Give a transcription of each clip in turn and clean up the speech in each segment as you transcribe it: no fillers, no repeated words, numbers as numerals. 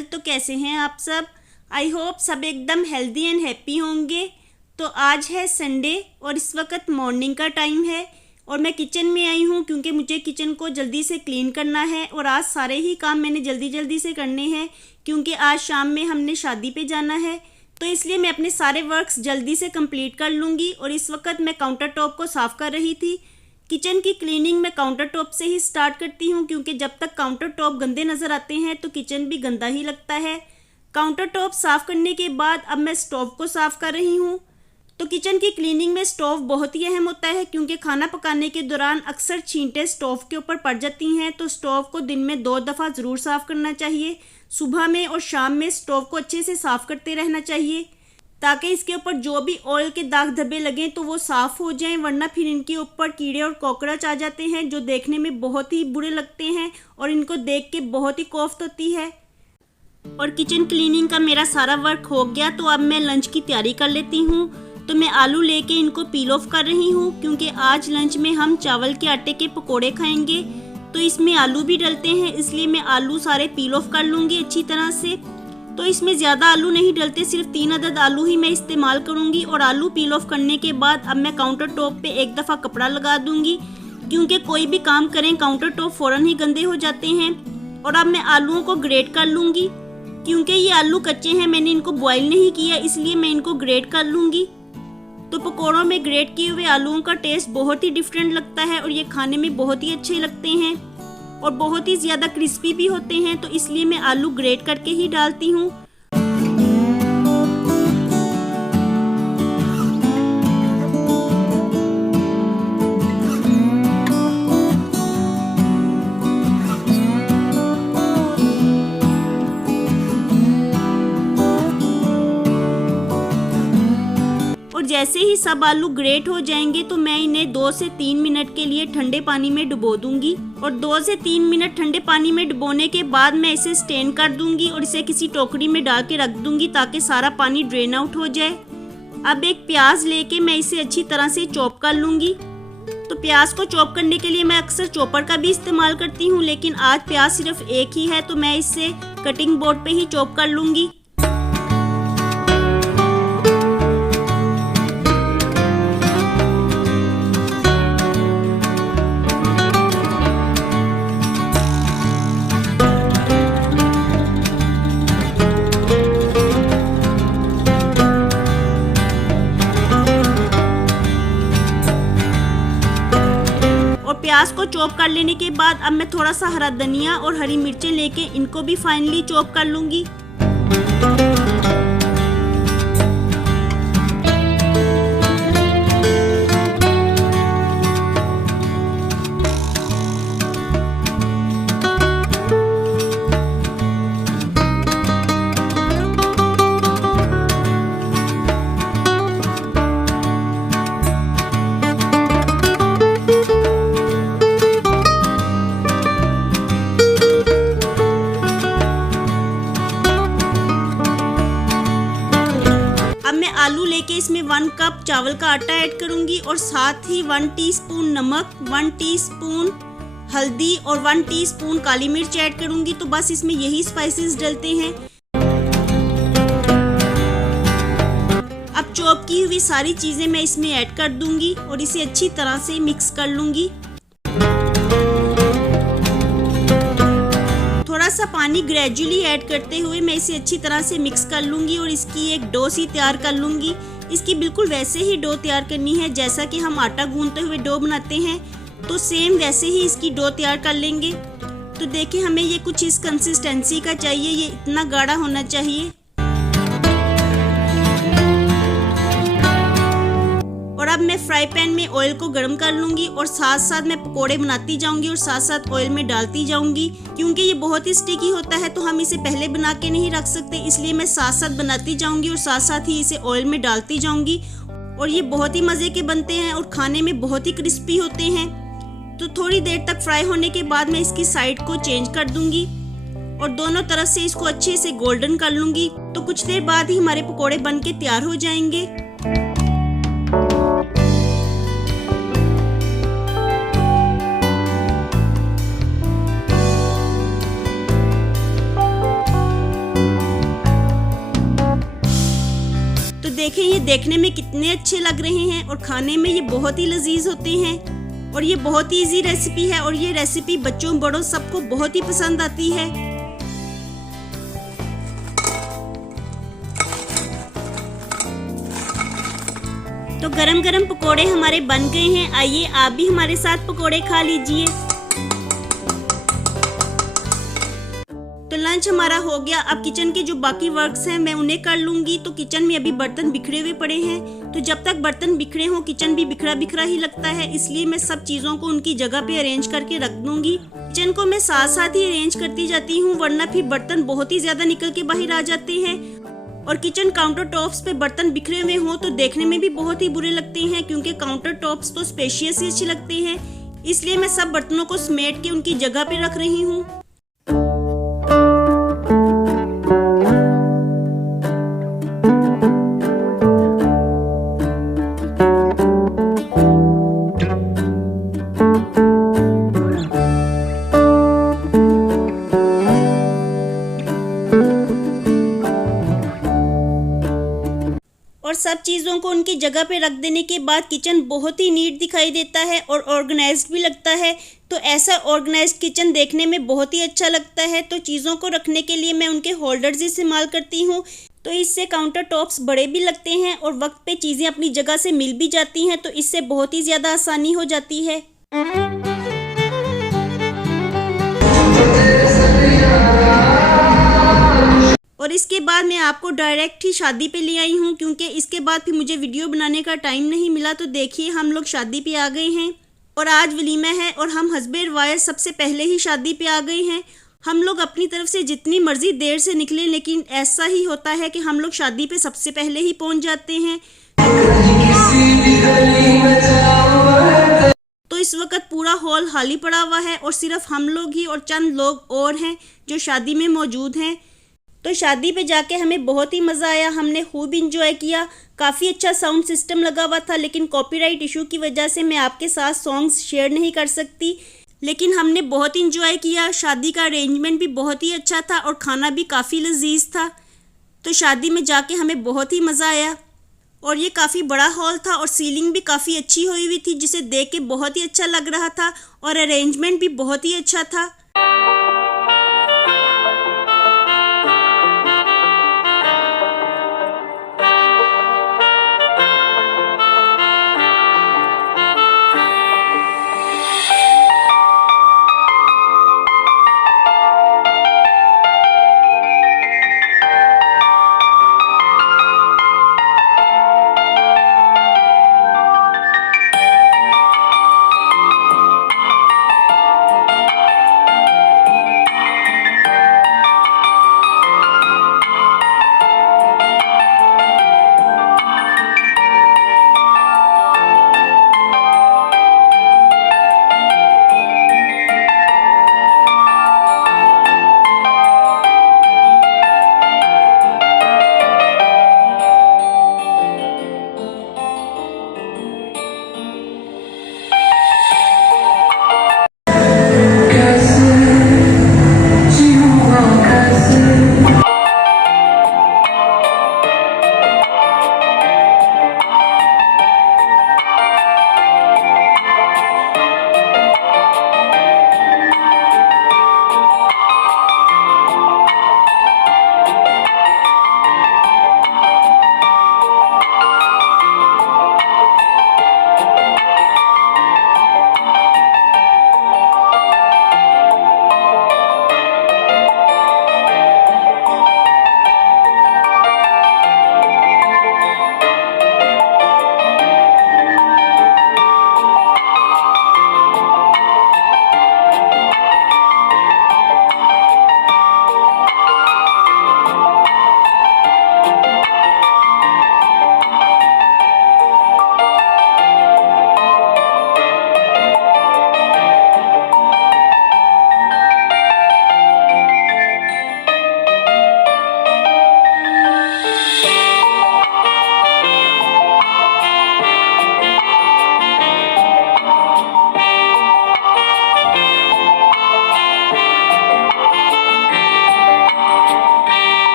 Channel. तो कैसे हैं आप सब? आई होप सब एकदम हेल्दी एंड हैप्पी होंगे। तो आज है संडे और इस वक्त मॉर्निंग का टाइम है और मैं किचन में आई हूँ क्योंकि मुझे किचन को जल्दी से क्लीन करना है और आज सारे ही काम मैंने जल्दी से करने हैं क्योंकि आज शाम में हमने शादी पे जाना है। तो इसलिए मैं अपने सारे वर्क्स जल्दी से कंप्लीट कर लूँगी। और इस वक्त मैं काउंटर टॉप को साफ़ कर रही थी। किचन की क्लीनिंग मैं काउंटर टॉप से ही स्टार्ट करती हूँ क्योंकि जब तक काउंटर टॉप गंदे नज़र आते हैं तो किचन भी गंदा ही लगता है। काउंटर टॉप साफ़ करने के बाद अब मैं स्टोव को साफ़ कर रही हूँ। तो किचन की क्लीनिंग में स्टोव बहुत ही अहम होता है क्योंकि खाना पकाने के दौरान अक्सर छींटे स्टोव के ऊपर पड़ जाती हैं। तो स्टोव को दिन में 2 दफ़ा ज़रूर साफ़ करना चाहिए। सुबह में और शाम में स्टोव को अच्छे से साफ़ करते रहना चाहिए ताकि इसके ऊपर जो भी ऑयल के दाग धब्बे लगें तो वो साफ़ हो जाएं, वरना फिर इनके ऊपर कीड़े और कॉकरोच आ जाते हैं जो देखने में बहुत ही बुरे लगते हैं और इनको देख के बहुत ही कोफ्त होती है। और किचन क्लीनिंग का मेरा सारा वर्क हो गया तो अब मैं लंच की तैयारी कर लेती हूँ। तो मैं आलू लेके इनको पील ऑफ कर रही हूँ क्योंकि आज लंच में हम चावल के आटे के पकोड़े खाएंगे। तो इसमें आलू भी डलते हैं, इसलिए मैं आलू सारे पील ऑफ कर लूँगी अच्छी तरह से। तो इसमें ज़्यादा आलू नहीं डलते, सिर्फ 3 अदद आलू ही मैं इस्तेमाल करूँगी। और आलू पील ऑफ करने के बाद अब मैं काउंटर टॉप पे एक दफ़ा कपड़ा लगा दूँगी क्योंकि कोई भी काम करें काउंटर टॉप फ़ौरन ही गंदे हो जाते हैं। और अब मैं आलूओं को ग्रेट कर लूँगी क्योंकि ये आलू कच्चे हैं, मैंने इनको बॉईल नहीं किया, इसलिए मैं इनको ग्रेट कर लूँगी। तो पकौड़ों में ग्रेट किए हुए आलूओं का टेस्ट बहुत ही डिफरेंट लगता है और ये खाने में बहुत ही अच्छे लगते हैं और बहुत ही ज़्यादा क्रिस्पी भी होते हैं। तो इसलिए मैं आलू ग्रेट करके ही डालती हूँ। और जैसे ही सब आलू ग्रेट हो जाएंगे तो मैं इन्हें 2 से 3 मिनट के लिए ठंडे पानी में डुबो दूंगी। और 2 से 3 मिनट ठंडे पानी में डुबोने के बाद मैं इसे स्टेन कर दूंगी और इसे किसी टोकरी में डाल के रख दूंगी ताकि सारा पानी ड्रेन आउट हो जाए। अब एक प्याज लेके मैं इसे अच्छी तरह से चॉप कर लूंगी। तो प्याज को चॉप करने के लिए मैं अक्सर चॉपर का भी इस्तेमाल करती हूँ, लेकिन आज प्याज सिर्फ एक ही है तो मैं इसे कटिंग बोर्ड पे ही चॉप कर लूंगी। प्याज को चॉप कर लेने के बाद अब मैं थोड़ा सा हरा धनिया और हरी मिर्चें लेके इनको भी फाइनली चॉप कर लूंगी। आलू लेके इसमें 1 कप चावल का आटा ऐड करूंगी और साथ ही 1 टीस्पून नमक, 1 टीस्पून हल्दी और 1 टीस्पून काली मिर्च ऐड करूंगी। तो बस इसमें यही स्पाइसेस डलते हैं। अब चॉप की हुई सारी चीज़ें मैं इसमें ऐड कर दूंगी और इसे अच्छी तरह से मिक्स कर लूंगी। थोड़ा सा पानी ग्रेजुअली ऐड करते हुए मैं इसे अच्छी तरह से मिक्स कर लूँगी और इसकी एक डो सी तैयार कर लूँगी। इसकी बिल्कुल वैसे ही डो तैयार करनी है जैसा कि हम आटा गूंथते हुए डो बनाते हैं, तो सेम वैसे ही इसकी डो तैयार कर लेंगे। तो देखिए हमें ये कुछ इस कंसिस्टेंसी का चाहिए, ये इतना गाढ़ा होना चाहिए। और अब मैं फ्राई पैन में ऑयल को गर्म कर लूँगी और साथ साथ मैं पकोड़े बनाती जाऊँगी और साथ साथ ऑयल में डालती जाऊँगी। क्योंकि ये बहुत ही स्टिकी होता है तो हम इसे पहले बना के नहीं रख सकते, इसलिए मैं साथ साथ बनाती जाऊँगी और साथ साथ ही इसे ऑयल में डालती जाऊँगी। और ये बहुत ही मज़े के बनते हैं और खाने में बहुत ही क्रिस्पी होते हैं। तो थोड़ी देर तक फ्राई होने के बाद मैं इसकी साइड को चेंज कर दूँगी और दोनों तरफ से इसको अच्छे से गोल्डन कर लूँगी। तो कुछ देर बाद ही हमारे पकोड़े बन के तैयार हो जाएंगे। देखें ये देखने में कितने अच्छे लग रहे हैं और खाने में ये बहुत ही लजीज होते हैं और ये बहुत ही इजी रेसिपी है और ये रेसिपी बच्चों बड़ों सबको बहुत ही पसंद आती है। तो गरम गरम पकोड़े हमारे बन गए हैं। आइए आप भी हमारे साथ पकोड़े खा लीजिए। तो लंच हमारा हो गया। अब किचन के जो बाकी वर्क्स हैं मैं उन्हें कर लूंगी। तो किचन में अभी बर्तन बिखरे हुए पड़े हैं, तो जब तक बर्तन बिखरे हों किचन भी बिखरा बिखरा ही लगता है, इसलिए मैं सब चीज़ों को उनकी जगह पे अरेंज करके रख दूंगी। किचन को मैं साथ साथ ही अरेंज करती जाती हूँ, वरना फिर बर्तन बहुत ही ज़्यादा निकल के बाहर आ जाते हैं। और किचन काउंटर टॉप्स पे बर्तन बिखरे हुए हों तो देखने में भी बहुत ही बुरे लगते हैं, क्योंकि काउंटर टॉप्स तो स्पेशियस ही अच्छे लगते हैं। इसलिए मैं सब बर्तनों को समेट के उनकी जगह पे रख रही हूँ। और सब चीज़ों को उनकी जगह पे रख देने के बाद किचन बहुत ही नीट दिखाई देता है और ऑर्गेनाइज्ड भी लगता है। तो ऐसा ऑर्गेनाइज्ड किचन देखने में बहुत ही अच्छा लगता है। तो चीज़ों को रखने के लिए मैं उनके होल्डर्स इस्तेमाल करती हूँ, तो इससे काउंटर टॉप्स बड़े भी लगते हैं और वक्त पे चीज़ें अपनी जगह से मिल भी जाती हैं, तो इससे बहुत ही ज़्यादा आसानी हो जाती है। और इसके बाद मैं आपको डायरेक्ट ही शादी पे ले आई हूँ, क्योंकि इसके बाद फिर मुझे वीडियो बनाने का टाइम नहीं मिला। तो देखिए हम लोग शादी पे आ गए हैं और आज वलीमा है और हम हस्बैंड वाइफ सबसे पहले ही शादी पे आ गए हैं। हम लोग अपनी तरफ से जितनी मर्जी देर से निकले, लेकिन ऐसा ही होता है कि हम लोग शादी पे सबसे पहले ही पहुँच जाते हैं। तो इस वक्त पूरा हॉल खाली पड़ा हुआ है और सिर्फ हम लोग ही और चंद लोग और हैं जो शादी में मौजूद हैं। तो शादी पे जाके हमें बहुत ही मज़ा आया, हमने खूब इंजॉय किया। काफ़ी अच्छा साउंड सिस्टम लगा हुआ था, लेकिन कॉपीराइट इशू की वजह से मैं आपके साथ सॉन्ग्स शेयर नहीं कर सकती। लेकिन हमने बहुत इंजॉय किया। शादी का अरेंजमेंट भी बहुत ही अच्छा था और खाना भी काफ़ी लजीज था। तो शादी में जाके हमें बहुत ही मज़ा आया और ये काफ़ी बड़ा हॉल था और सीलिंग भी काफ़ी अच्छी हुई हुई थी, जिसे देख के बहुत ही अच्छा लग रहा था और अरेंजमेंट भी बहुत ही अच्छा था।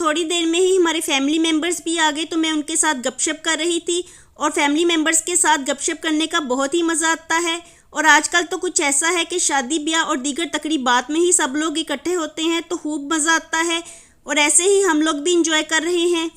थोड़ी देर में ही हमारे फैमिली मेम्बर्स भी आ गए, तो मैं उनके साथ गपशप कर रही थी। और फैमिली मेम्बर्स के साथ गपशप करने का बहुत ही मज़ा आता है। और आजकल तो कुछ ऐसा है कि शादी ब्याह और दीगर तकरीबात में ही सब लोग इकट्ठे होते हैं, तो खूब मज़ा आता है। और ऐसे ही हम लोग भी इंजॉय कर रहे हैं।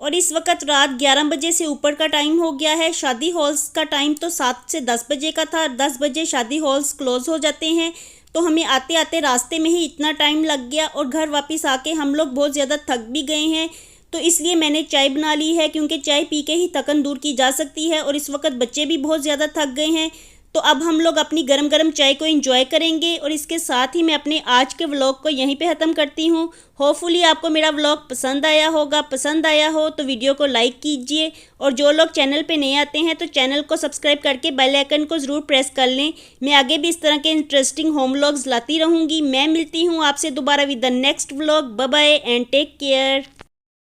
और इस वक्त रात 11 बजे से ऊपर का टाइम हो गया है। शादी हॉल्स का टाइम तो 7 से 10 बजे का था। 10 बजे शादी हॉल्स क्लोज़ हो जाते हैं, तो हमें आते आते रास्ते में ही इतना टाइम लग गया। और घर वापस आके हम लोग बहुत ज़्यादा थक भी गए हैं, तो इसलिए मैंने चाय बना ली है, क्योंकि चाय पी के ही थकन दूर की जा सकती है। और इस वक्त बच्चे भी बहुत ज़्यादा थक गए हैं, तो अब हम लोग अपनी गरम गरम चाय को एंजॉय करेंगे। और इसके साथ ही मैं अपने आज के व्लॉग को यहीं पे ख़त्म करती हूँ। होपफुली आपको मेरा व्लॉग पसंद आया होगा। पसंद आया हो तो वीडियो को लाइक कीजिए, और जो लोग चैनल पे नए आते हैं तो चैनल को सब्सक्राइब करके बेल आइकन को ज़रूर प्रेस कर लें। मैं आगे भी इस तरह के इंटरेस्टिंग होम व्लॉग्स लाती रहूँगी। मैं मिलती हूँ आपसे दोबारा with the next vlog. Bye bye and take care.